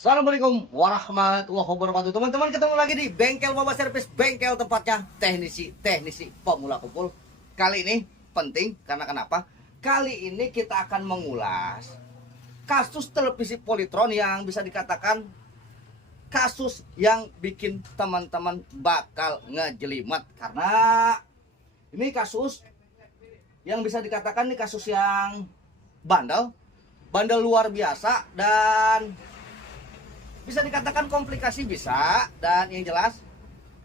Assalamualaikum warahmatullahi wabarakatuh. Teman-teman, ketemu lagi di Bengkel Mobile Service, bengkel tempatnya teknisi pemula kumpul. Kali ini penting karena kenapa? Kali ini kita akan mengulas kasus televisi Polytron yang bisa dikatakan kasus yang bikin teman-teman bakal ngejelimet, karena ini kasus yang bisa dikatakan ini kasus yang bandel luar biasa, dan bisa dikatakan komplikasi bisa. Dan yang jelas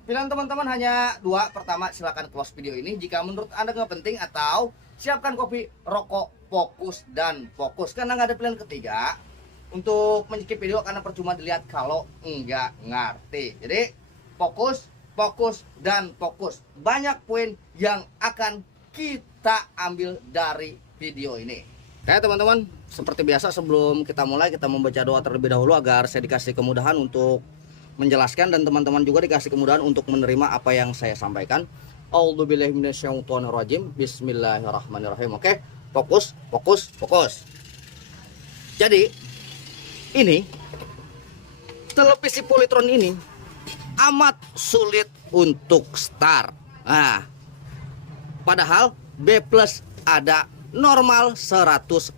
pilihan teman-teman hanya dua. Pertama, silakan close video ini jika menurut anda nggak penting, atau siapkan kopi, rokok, fokus dan fokus, karena nggak ada pilihan ketiga untuk men-skip video karena percuma dilihat kalau nggak ngerti. Jadi fokus dan fokus. Banyak poin yang akan kita ambil dari video ini. Oke teman-teman, seperti biasa sebelum kita mulai, kita membaca doa terlebih dahulu agar saya dikasih kemudahan untuk menjelaskan dan teman-teman juga dikasih kemudahan untuk menerima apa yang saya sampaikan. A'udzubillahi minasyaitonirrajim. Bismillahirrahmanirrahim. Oke, fokus. Jadi ini televisi Polytron ini amat sulit untuk start. Nah, padahal B+ ada normal 110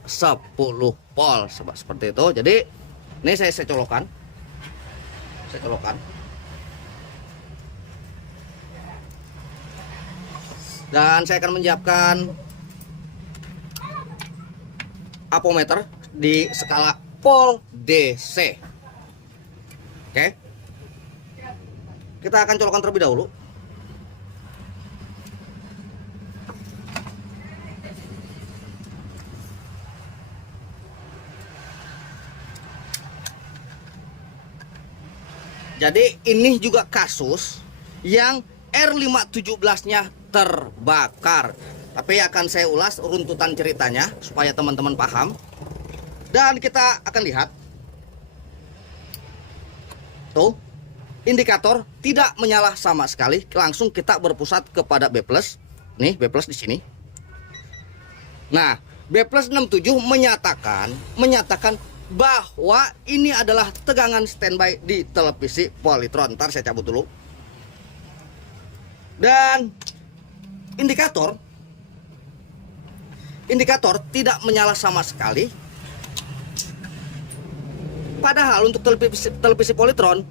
volt seperti itu. Jadi ini saya colokkan. Dan saya akan menyiapkan apometer di skala volt DC. Oke. Kita akan colokkan terlebih dahulu. Jadi ini juga kasus yang R517-nya terbakar. Tapi akan saya ulas runtutan ceritanya supaya teman-teman paham. Dan kita akan lihat. Tuh, indikator tidak menyala sama sekali. Langsung kita berpusat kepada B+. Nih, B+ di sini. Nah, B+67 menyatakan bahwa ini adalah tegangan standby di televisi Polytron. Ntar saya cabut dulu. Dan indikator tidak menyala sama sekali. Padahal untuk televisi Polytron,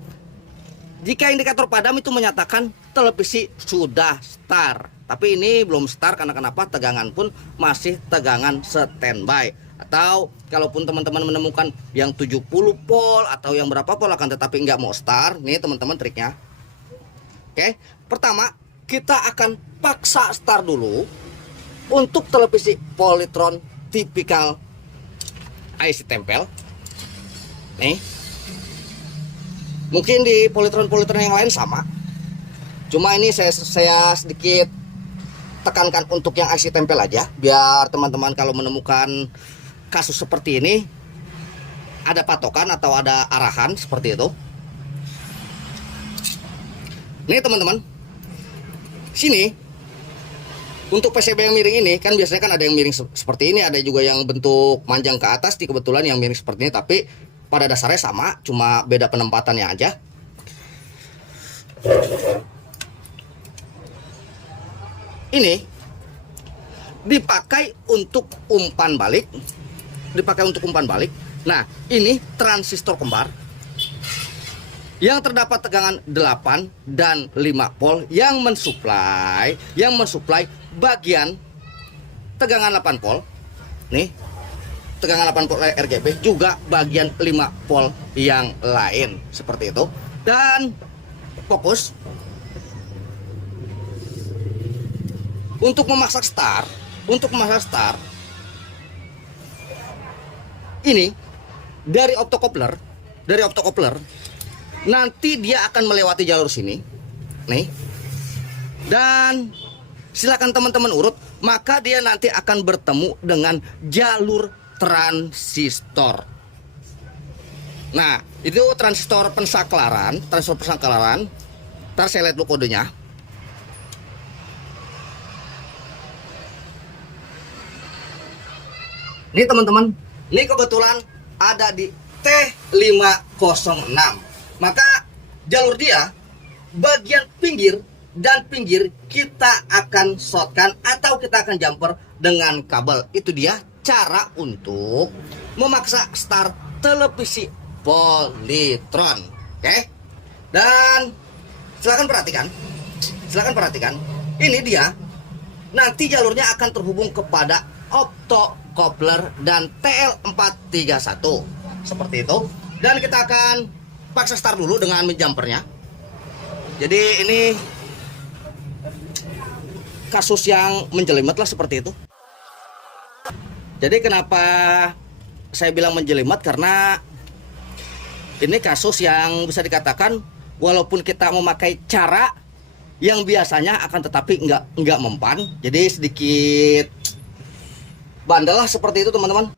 jika indikator padam itu menyatakan televisi sudah start. Tapi ini belum start karena kenapa? Tegangan pun masih tegangan standby. Atau kalaupun teman-teman menemukan yang 70 volt atau yang berapa volt akan tetapi nggak mau start, nih teman-teman triknya. Oke, pertama kita akan paksa start dulu untuk televisi Polytron tipikal IC tempel. Nih, mungkin di Polytron yang lain sama, cuma ini saya sedikit tekankan untuk yang IC tempel aja, biar teman-teman kalau menemukan kasus seperti ini ada patokan atau ada arahan seperti itu. Nih teman-teman, sini untuk PCB yang miring ini kan biasanya kan ada yang miring seperti ini, ada juga yang bentuk manjang ke atas. Di kebetulan yang miring seperti ini, tapi pada dasarnya sama, cuma beda penempatannya aja. Ini dipakai untuk umpan balik. Nah, ini transistor kembar yang terdapat tegangan 8 dan 5 volt yang mensuplai bagian tegangan 8 volt. Nih, tegangan 8 volt RGB, juga bagian 5 volt yang lain seperti itu. Dan fokus untuk memaksa start. Ini dari optocoupler, nanti dia akan melewati jalur sini, nih. Dan silakan teman-teman urut, maka dia nanti akan bertemu dengan jalur transistor. Nah, itu transistor pensaklaran. Ntar saya lihat dulu kodenya. Ini teman-teman, ini kebetulan ada di T506. Maka jalur dia bagian pinggir dan pinggir kita akan shortkan atau kita akan jumper dengan kabel. Itu dia cara untuk memaksa start televisi Polytron. Oke. Dan silakan perhatikan. Ini dia. Nanti jalurnya akan terhubung kepada optocoupler dan TL431 seperti itu. Dan kita akan paksa start dulu dengan jumpernya. Jadi ini kasus yang menjelimet lah seperti itu. Jadi kenapa saya bilang menjelimet, karena ini kasus yang bisa dikatakan walaupun kita memakai cara yang biasanya akan tetapi nggak mempan. Jadi sedikit bandel lah seperti itu teman-teman.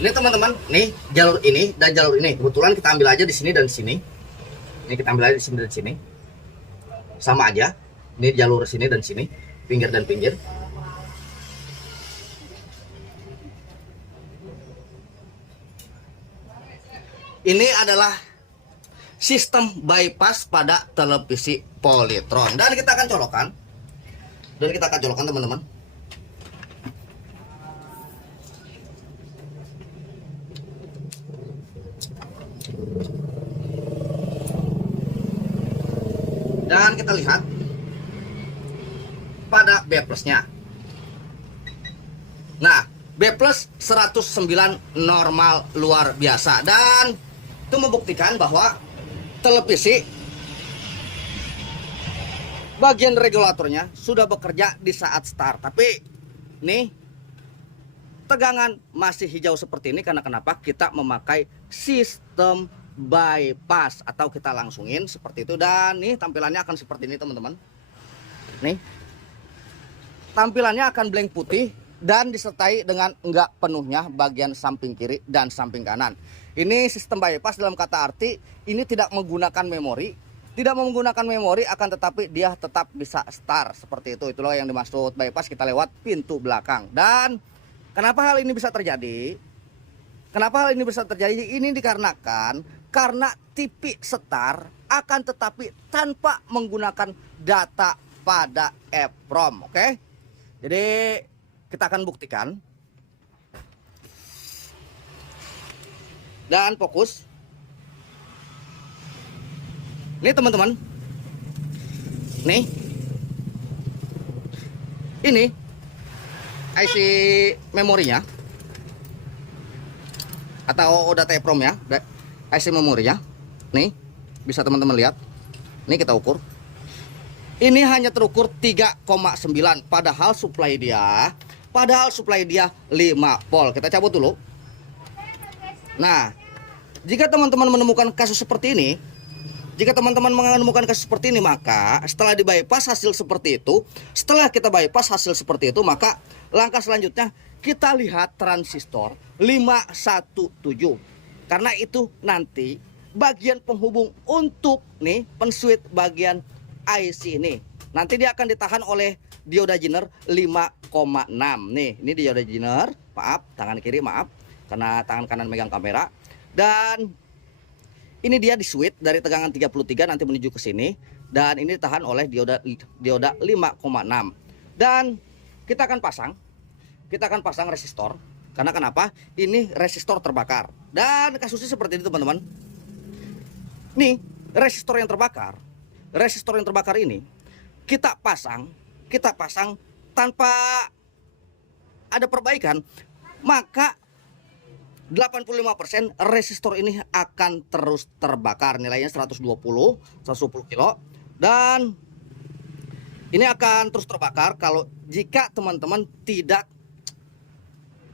Ini teman-teman, nih jalur ini dan jalur ini kebetulan kita ambil aja di sini dan di sini. Ini kita ambil aja di sini dan di sini. Sama aja. Ini jalur sini dan sini, pinggir dan pinggir. Ini adalah sistem bypass pada televisi Polytron dan kita akan colokkan. Teman-teman. Dan kita lihat pada B plusnya. Nah, B plus 109 normal luar biasa. Dan itu membuktikan bahwa televisi bagian regulatornya sudah bekerja di saat start. Tapi nih tegangan masih hijau seperti ini karena kenapa? Kita memakai sistem bypass atau kita langsungin seperti itu. Dan nih tampilannya akan seperti ini teman-teman. Nih tampilannya akan blank putih dan disertai dengan enggak penuhnya bagian samping kiri dan samping kanan. Ini sistem bypass dalam kata arti ini tidak menggunakan memori. Tidak menggunakan memori akan tetapi dia tetap bisa start seperti itu. Itulah yang dimaksud bypass, kita lewat pintu belakang. Dan kenapa hal ini bisa terjadi? Ini dikarenakan karena TV start akan tetapi tanpa menggunakan data pada EEPROM. Oke? Jadi kita akan buktikan. Dan fokus. Nih teman-teman. Nih. Ini IC memorinya atau data EEPROM ya. IC memorinya. Nih, bisa teman-teman lihat. Nih kita ukur. Ini hanya terukur 3,9 padahal supply dia 5 volt. Kita cabut dulu. Nah, jika teman-teman menemukan kasus seperti ini, maka setelah dibypass hasil seperti itu, maka langkah selanjutnya kita lihat transistor 517. Karena itu nanti bagian penghubung untuk nih penswitch bagian IC ini. Nanti dia akan ditahan oleh dioda Zener 5,6. Nih, ini dioda Zener. Maaf, tangan kiri maaf. Karena tangan kanan megang kamera. Dan ini dia di switch dari tegangan 33 nanti menuju ke sini. Dan ini ditahan oleh dioda 5,6. Dan kita akan pasang resistor. Karena kenapa? Ini resistor terbakar. Dan kasusnya seperti ini teman-teman. Nih, resistor yang terbakar ini kita pasang tanpa ada perbaikan, maka 85% resistor ini akan terus terbakar. Nilainya 120 kilo dan ini akan terus terbakar kalau jika teman-teman tidak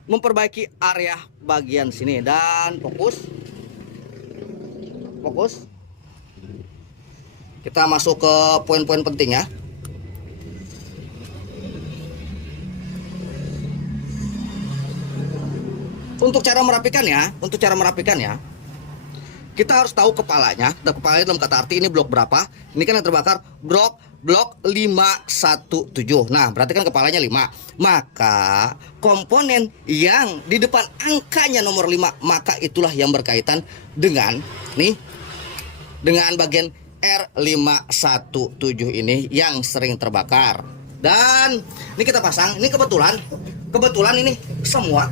memperbaiki area bagian sini. Dan fokus. Kita masuk ke poin-poin penting ya. Untuk cara merapikannya, kita harus tahu kepalanya. Dan kepalanya dalam kata arti ini blok berapa. Ini kan yang terbakar blok 517. Nah, berarti kan kepalanya 5. Maka komponen yang di depan angkanya nomor 5, maka itulah yang berkaitan dengan dengan bagian R517 ini yang sering terbakar. Dan ini kita pasang. Ini kebetulan ini semua,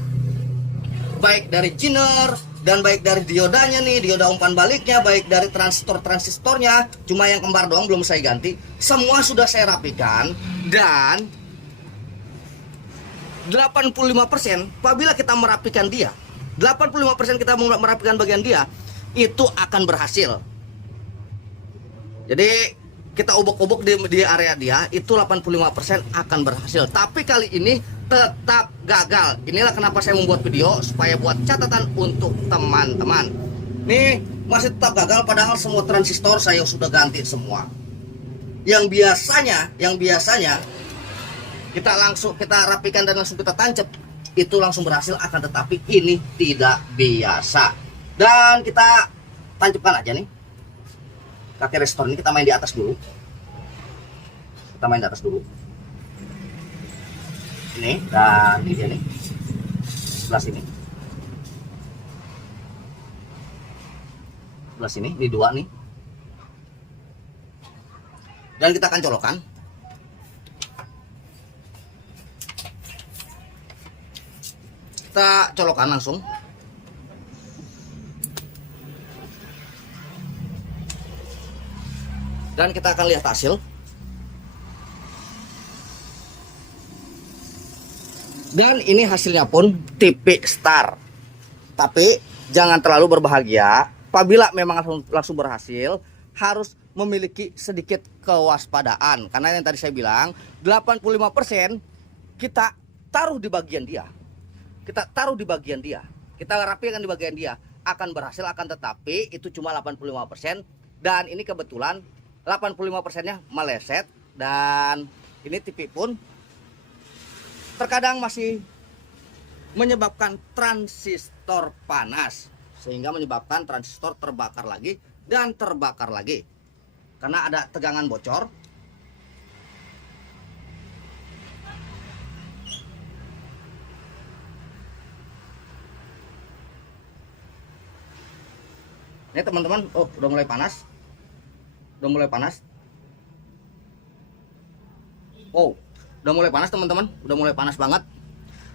baik dari jinner dan baik dari diodanya nih, dioda umpan baliknya, baik dari transistornya, cuma yang kembar doang belum saya ganti. Semua sudah saya rapikan. Dan 85% apabila kita merapikan dia, 85% kita merapikan bagian dia, itu akan berhasil. Jadi kita ubuk-ubuk di area dia, itu 85% akan berhasil. Tapi kali ini tetap gagal. Inilah kenapa saya membuat video, supaya buat catatan untuk teman-teman. Nih masih tetap gagal, padahal semua transistor saya sudah ganti semua. Yang biasanya kita rapikan dan langsung kita tancap, itu langsung berhasil. Akan tetapi ini tidak biasa. Dan kita tancapkan aja nih kaki resistor ini, kita main di atas dulu. Ini, dan ini dia nih, sebelah sini, ini 2 nih. Dan kita akan colokan. Kita colokan langsung. Dan kita akan lihat hasil. Dan ini hasilnya pun tipe star. Tapi jangan terlalu berbahagia. Apabila memang langsung berhasil, harus memiliki sedikit kewaspadaan. Karena yang tadi saya bilang, 85% kita taruh di bagian dia. Kita rapikan di bagian dia. Akan berhasil, akan tetapi itu cuma 85%. Dan ini kebetulan 85%-nya meleset. Dan ini tipe pun terkadang masih menyebabkan transistor panas, sehingga menyebabkan transistor terbakar lagi dan terbakar lagi karena ada tegangan bocor. Ini teman-teman, udah mulai panas. Udah mulai panas teman-teman, udah mulai panas banget.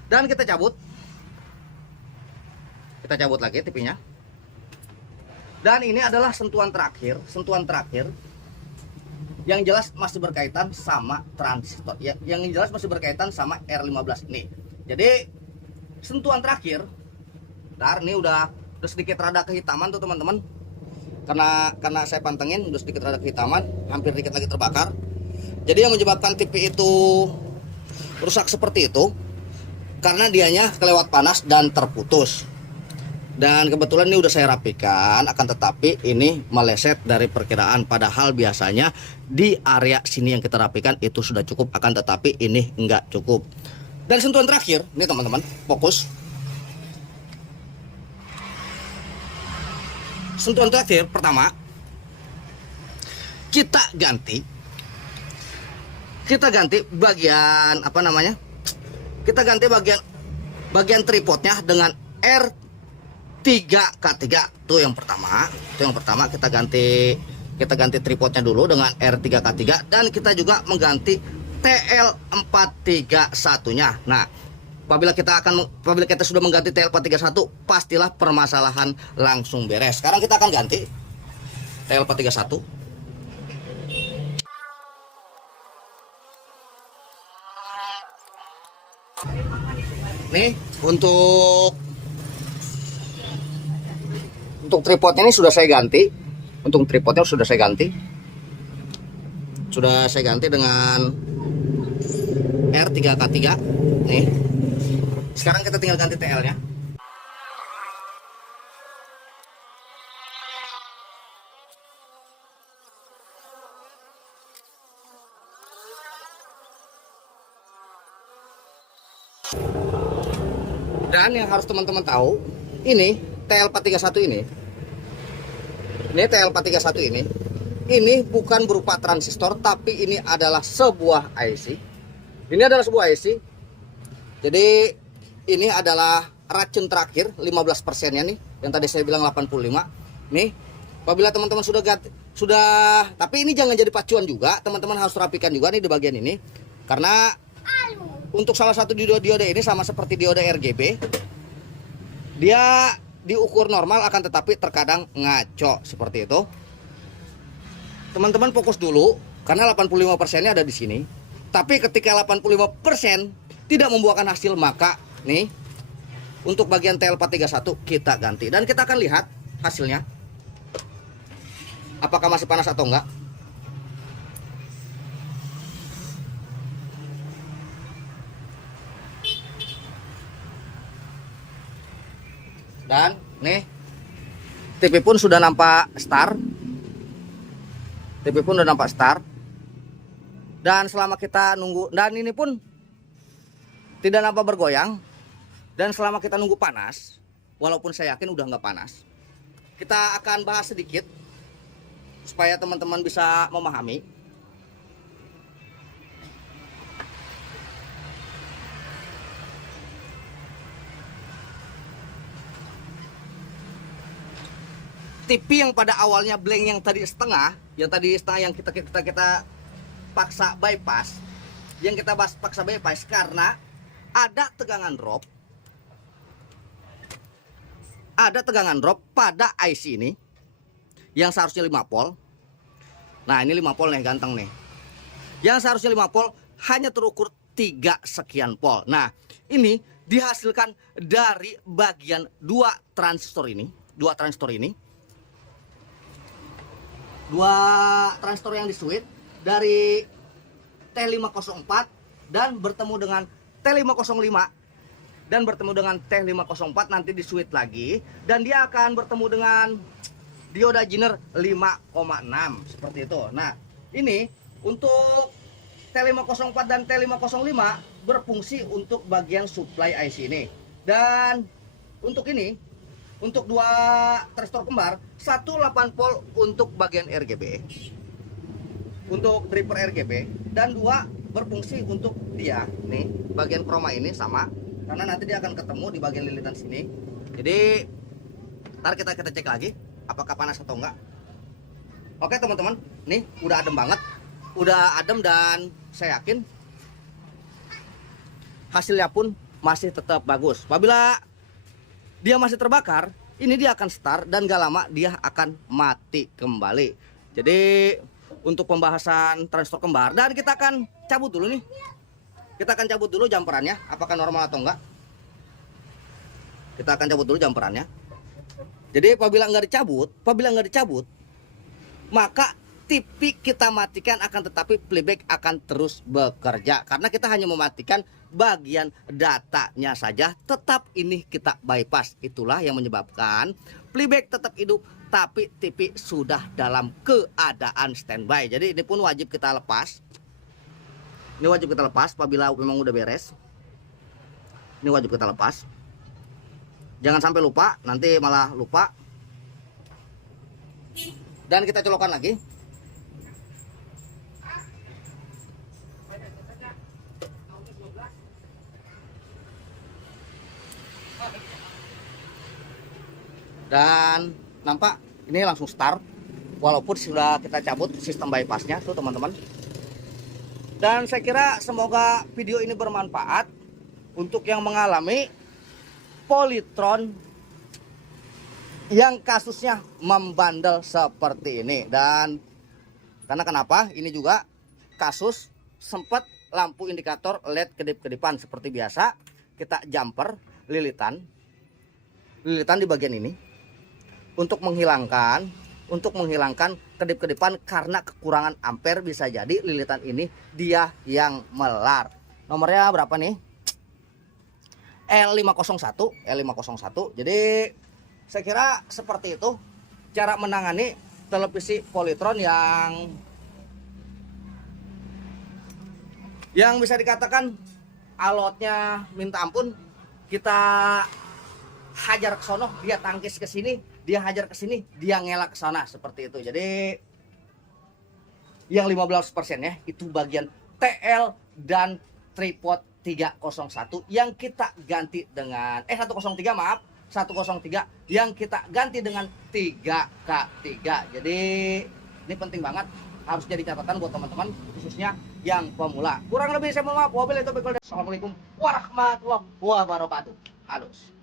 Dan kita cabut lagi tipinya. Dan ini adalah sentuhan terakhir yang jelas masih berkaitan sama transistor, yang jelas masih berkaitan sama R15 ini. Jadi sentuhan terakhir, ini udah sedikit rada kehitaman tuh teman-teman, karena saya pantengin udah sedikit rada kehitaman, hampir dikit lagi terbakar. Jadi yang menyebabkan TV itu rusak seperti itu karena dianya kelewat panas dan terputus. Dan kebetulan ini udah saya rapikan, akan tetapi ini meleset dari perkiraan. Padahal biasanya di area sini yang kita rapikan itu sudah cukup, akan tetapi ini enggak cukup. Dan sentuhan terakhir, ini teman-teman, fokus. Sentuhan terakhir pertama, kita ganti bagian kita ganti bagian tripodnya dengan R3K3. Tuh yang pertama kita ganti tripodnya dulu dengan R3K3, dan kita juga mengganti TL431-nya. Nah, apabila kita sudah mengganti TL431, pastilah permasalahan langsung beres. Sekarang kita akan ganti TL431. Nih, untuk tripodnya ini sudah saya ganti. Sudah saya ganti dengan R3K3 nih. Sekarang kita tinggal ganti TL-nya. Dan yang harus teman-teman tahu, ini TL431 ini Ini TL431 ini bukan berupa transistor, tapi ini adalah sebuah IC. Ini adalah sebuah IC. Jadi ini adalah racun terakhir 15%-nya nih, yang tadi saya bilang 85. Nih, apabila teman-teman sudah, tapi ini jangan jadi pacuan juga, teman-teman harus rapikan juga nih di bagian ini. Karena untuk salah satu diode ini sama seperti diode RGB, dia diukur normal akan tetapi terkadang ngaco seperti itu. Teman-teman fokus dulu karena 85%-nya ada di sini. Tapi ketika 85% tidak membuahkan hasil, maka nih untuk bagian TL431 kita ganti dan kita akan lihat hasilnya. Apakah masih panas atau enggak? Dan nih TV pun sudah nampak start. TV pun sudah nampak start. Dan selama kita nunggu, dan ini pun tidak nampak bergoyang. Dan selama kita nunggu panas, walaupun saya yakin udah nggak panas, kita akan bahas sedikit supaya teman-teman bisa memahami. TV yang pada awalnya blank, yang tadi setengah yang kita paksa bypass, paksa bypass karena ada tegangan drop. Ada tegangan drop pada IC ini yang seharusnya 5 volt. Nah, ini 5 volt nih, ganteng nih. Yang seharusnya 5 volt hanya terukur 3 sekian volt. Nah, ini dihasilkan dari bagian dua transistor ini. Dua transistor yang di switch dari T504 dan bertemu dengan T505 dan bertemu dengan T504, nanti di switch lagi dan dia akan bertemu dengan dioda Zener 5,6 seperti itu. Nah, ini untuk T504 dan T505 berfungsi untuk bagian supply IC ini. Dan untuk ini, untuk dua transistor kembar, satu 8 volt untuk bagian RGB, untuk driver RGB, dan dua berfungsi untuk dia nih bagian chroma ini sama, karena nanti dia akan ketemu di bagian lilitan sini. Jadi ntar kita cek lagi apakah panas atau enggak. Oke teman-teman, nih udah adem banget, udah adem, dan saya yakin hasilnya pun masih tetap bagus. Apabila dia masih terbakar, ini dia akan start dan gak lama dia akan mati kembali. Jadi untuk pembahasan transistor kembar, dan kita akan cabut dulu nih. Kita akan cabut dulu jumperannya, apakah normal atau enggak. Kita akan cabut dulu jumperannya. Jadi apabila nggak dicabut, maka TV kita matikan, akan tetapi playback akan terus bekerja karena kita hanya mematikan bagian datanya saja. Tetap ini kita bypass, itulah yang menyebabkan playback tetap hidup tapi TV sudah dalam keadaan standby. Jadi ini pun wajib kita lepas. Ini wajib kita lepas apabila memang udah beres. Ini wajib kita lepas. Jangan sampai lupa, nanti malah lupa. Dan kita colokkan lagi. Dan nampak ini langsung start, walaupun sudah kita cabut sistem bypassnya tuh teman-teman. Dan saya kira semoga video ini bermanfaat untuk yang mengalami polytron yang kasusnya membandel seperti ini. Dan karena kenapa? Ini juga kasus sempat lampu indikator LED kedip-kedipan seperti biasa. Kita jumper lilitan di bagian ini untuk menghilangkan kedip-kedipan karena kekurangan ampere. Bisa jadi lilitan ini dia yang melar. Nomornya berapa nih? L501. Jadi saya kira seperti itu cara menangani televisi polytron yang bisa dikatakan alotnya minta ampun. Kita hajar ke sono, dia tangkis ke sini, dia hajar ke sini, dia ngelak ke sana seperti itu. Jadi yang 15% ya itu bagian TL dan tripod 301 yang kita ganti dengan 103 maaf, 103 yang kita ganti dengan 3K3. Jadi ini penting banget, harus jadi catatan buat teman-teman khususnya yang pemula. Kurang lebih saya mohon maaf. Wabillahi taufiq wal hidayah. Assalamualaikum warahmatullahi wabarakatuh. Halus.